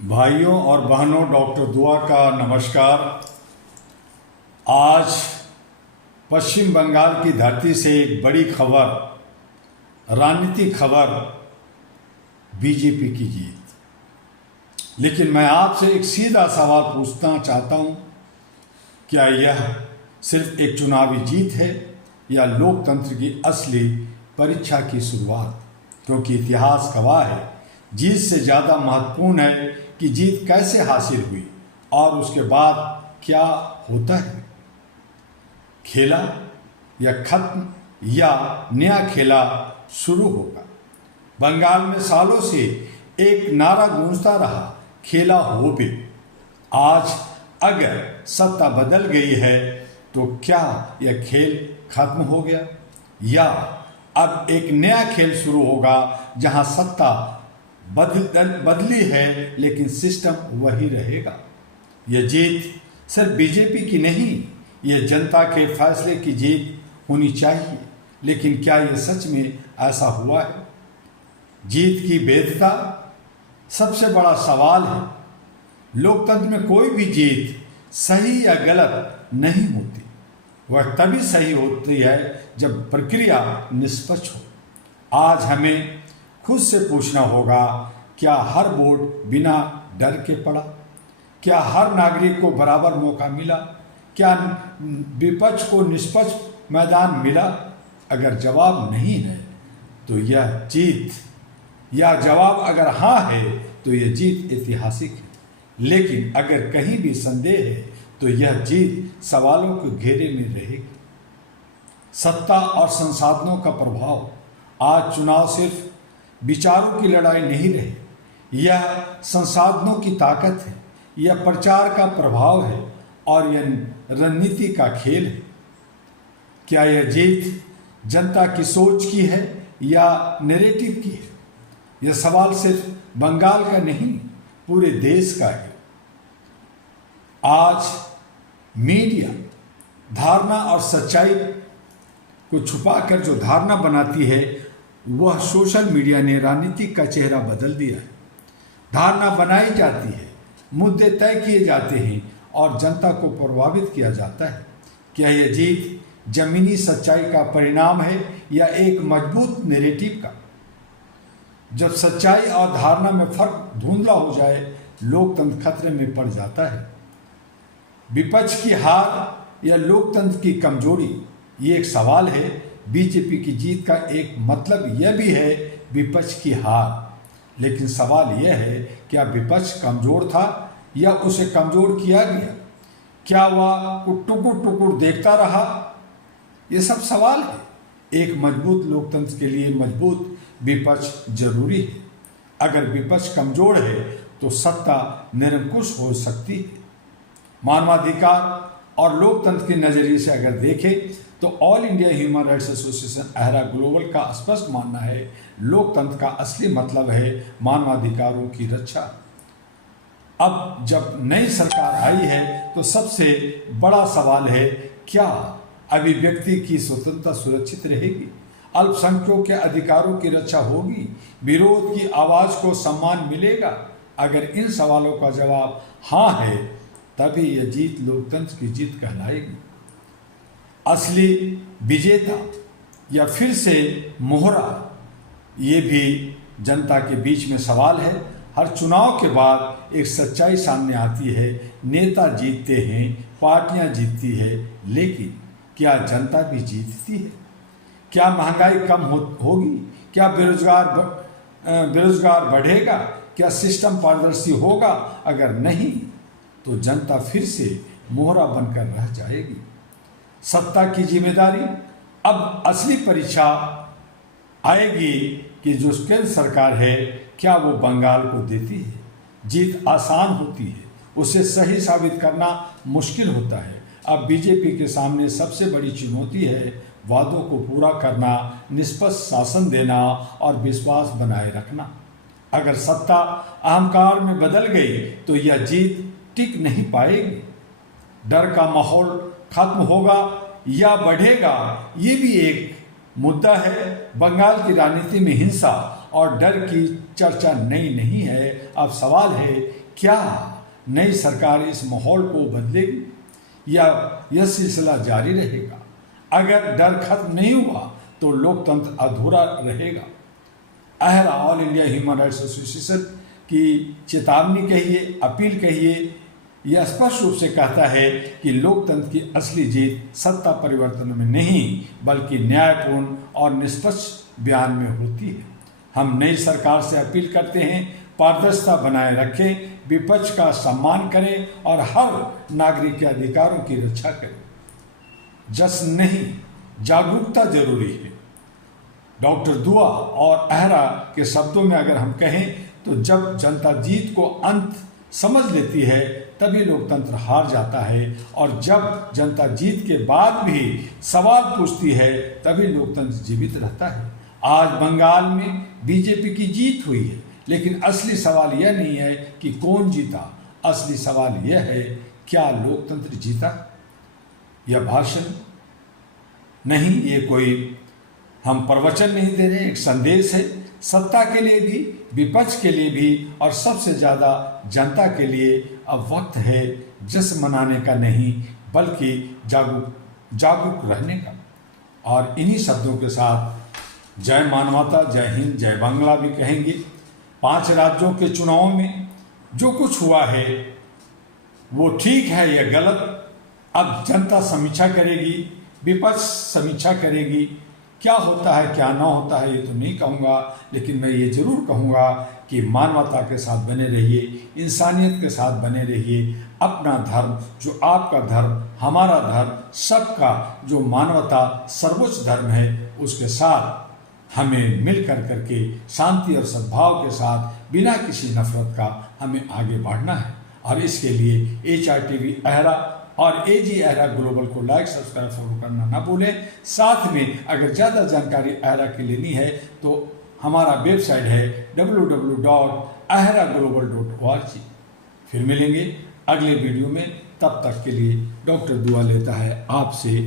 भाइयों और बहनों, डॉक्टर दुआ का नमस्कार। आज पश्चिम बंगाल की धरती से एक बड़ी खबर, राजनीतिक खबर, बीजेपी की जीत। लेकिन मैं आपसे एक सीधा सवाल पूछना चाहता हूं, क्या यह सिर्फ एक चुनावी जीत है या लोकतंत्र की असली परीक्षा की शुरुआत? क्योंकि इतिहास गवाह है, जीत से ज़्यादा महत्वपूर्ण है कि जीत कैसे हासिल हुई और उसके बाद क्या होता है। खेला या खत्म या नया खेला शुरू होगा। बंगाल में सालों से एक नारा गूंजता रहा, खेला हो भी। आज अगर सत्ता बदल गई है तो क्या यह खेल खत्म हो गया या अब एक नया खेल शुरू होगा जहां सत्ता बदली है लेकिन सिस्टम वही रहेगा। यह जीत सिर्फ बीजेपी की नहीं, यह जनता के फैसले की जीत होनी चाहिए। लेकिन क्या यह सच में ऐसा हुआ है? जीत की वैधता सबसे बड़ा सवाल है। लोकतंत्र में कोई भी जीत सही या गलत नहीं होती, वह तभी सही होती है जब प्रक्रिया निष्पक्ष हो। आज हमें खुद से पूछना होगा, क्या हर वोट बिना डर के पड़ा? क्या हर नागरिक को बराबर मौका मिला? क्या विपक्ष को निष्पक्ष मैदान मिला? अगर जवाब नहीं है तो यह जीत, या जवाब अगर हाँ है तो यह जीत ऐतिहासिक है। लेकिन अगर कहीं भी संदेह है तो यह जीत सवालों के घेरे में रहेगी। सत्ता और संसाधनों का प्रभाव। आज चुनाव सिर्फ विचारों की लड़ाई नहीं रही, यह संसाधनों की ताकत है, यह प्रचार का प्रभाव है और यह रणनीति का खेल है। क्या यह जीत जनता की सोच की है या नैरेटिव की है? यह सवाल सिर्फ बंगाल का नहीं, पूरे देश का है। आज मीडिया धारणा और सच्चाई को छुपाकर जो धारणा बनाती है, वह सोशल मीडिया ने राजनीतिक का चेहरा बदल दिया है। धारणा बनाई जाती है, मुद्दे तय किए जाते हैं और जनता को प्रभावित किया जाता है। क्या यह जीत जमीनी सच्चाई का परिणाम है या एक मजबूत नैरेटिव का? जब सच्चाई और धारणा में फर्क धुंधला हो जाए, लोकतंत्र खतरे में पड़ जाता है। विपक्ष की हार या लोकतंत्र की कमजोरी, ये एक सवाल है। बीजेपी की जीत का एक मतलब यह भी है विपक्ष की हार। लेकिन सवाल यह है, क्या विपक्ष कमजोर था या उसे कमजोर किया गया? क्या वह टुकुर टुकुर देखता रहा? ये सब सवाल है। एक मजबूत लोकतंत्र के लिए मजबूत विपक्ष जरूरी है। अगर विपक्ष कमजोर है तो सत्ता निरंकुश हो सकती है। मानवाधिकार और लोकतंत्र के नजरिए से अगर देखें तो All India Human Rights Association अहरा ग्लोबल का स्पष्ट मानना है, लोकतंत्र का असली मतलब है मानवाधिकारों की रक्षा। अब जब नई सरकार आई है तो सबसे बड़ा सवाल है, क्या अभिव्यक्ति की स्वतंत्रता सुरक्षित रहेगी? अल्पसंख्यकों के अधिकारों की रक्षा होगी? विरोध की आवाज को सम्मान मिलेगा? अगर इन सवालों का जवाब हाँ है, तभी यह जीत लोकतंत्र की जीत कहलाएगी। असली विजेता या फिर से मोहरा, ये भी जनता के बीच में सवाल है। हर चुनाव के बाद एक सच्चाई सामने आती है, नेता जीतते हैं, पार्टियां जीतती है, लेकिन क्या जनता भी जीतती है? क्या महंगाई कम होगी? क्या बेरोजगार बढ़ेगा? क्या सिस्टम पारदर्शी होगा? अगर नहीं तो जनता फिर से मोहरा बनकर रह जाएगी। सत्ता की जिम्मेदारी। अब असली परीक्षा आएगी कि जो केंद्र सरकार है, क्या वो बंगाल को देती है? जीत आसान होती है, उसे सही साबित करना मुश्किल होता है। अब बीजेपी के सामने सबसे बड़ी चुनौती है वादों को पूरा करना, निष्पक्ष शासन देना और विश्वास बनाए रखना। अगर सत्ता अहंकार में बदल गई तो यह जीत टिक नहीं पाएगी। डर का माहौल खत्म होगा या बढ़ेगा, ये भी एक मुद्दा है। बंगाल की राजनीति में हिंसा और डर की चर्चा नई नहीं है। अब सवाल है, क्या नई सरकार इस माहौल को बदलेगी या यह सिलसिला जारी रहेगा? अगर डर खत्म नहीं हुआ तो लोकतंत्र अधूरा रहेगा। अहरा All India Human Rights Association की चेतावनी कहिए, अपील कहिए, यह स्पष्ट रूप से कहता है कि लोकतंत्र की असली जीत सत्ता परिवर्तन में नहीं बल्कि न्यायपूर्ण और निष्पक्ष बयान में होती है। हम नई सरकार से अपील करते हैं, पारदर्शिता बनाए रखें, विपक्ष का सम्मान करें और हर नागरिक के अधिकारों की रक्षा करें। जश्न नहीं, जागरूकता जरूरी है। डॉक्टर दुआ और अहरा के शब्दों में अगर हम कहें तो जब जनता जीत को अंत समझ लेती है तभी लोकतंत्र हार जाता है, और जब जनता जीत के बाद भी सवाल पूछती है तभी लोकतंत्र जीवित रहता है। आज बंगाल में बीजेपी की जीत हुई है, लेकिन असली सवाल यह नहीं है कि कौन जीता, असली सवाल यह है क्या लोकतंत्र जीता। यह भाषण नहीं, ये कोई हम प्रवचन नहीं दे रहे, एक संदेश है सत्ता के लिए भी, विपक्ष के लिए भी और सबसे ज़्यादा जनता के लिए। अब वक्त है जश्न मनाने का नहीं बल्कि जागरूक रहने का। और इन्हीं शब्दों के साथ जय मानवता, जय हिंद, जय बांग्ला भी कहेंगे। 5 राज्यों के चुनाव में जो कुछ हुआ है वो ठीक है या गलत, अब जनता समीक्षा करेगी, विपक्ष समीक्षा करेगी। क्या होता है क्या ना होता है ये तो नहीं कहूँगा, लेकिन मैं ये जरूर कहूँगा कि मानवता के साथ बने रहिए, इंसानियत के साथ बने रहिए। अपना धर्म जो आपका धर्म, हमारा धर्म, सबका जो मानवता सर्वोच्च धर्म है, उसके साथ हमें मिल करके शांति और सद्भाव के साथ बिना किसी नफरत का हमें आगे बढ़ना है। और इसके लिए HRTV अहरा और AG अहरा ग्लोबल को लाइक, सब्सक्राइब, फॉलो करना ना भूलें। साथ में अगर ज़्यादा जानकारी अहरा की लेनी है तो हमारा वेबसाइट है www.ahraglobal.org। फिर मिलेंगे अगले वीडियो में, तब तक के लिए डॉक्टर दुआ लेता है आपसे।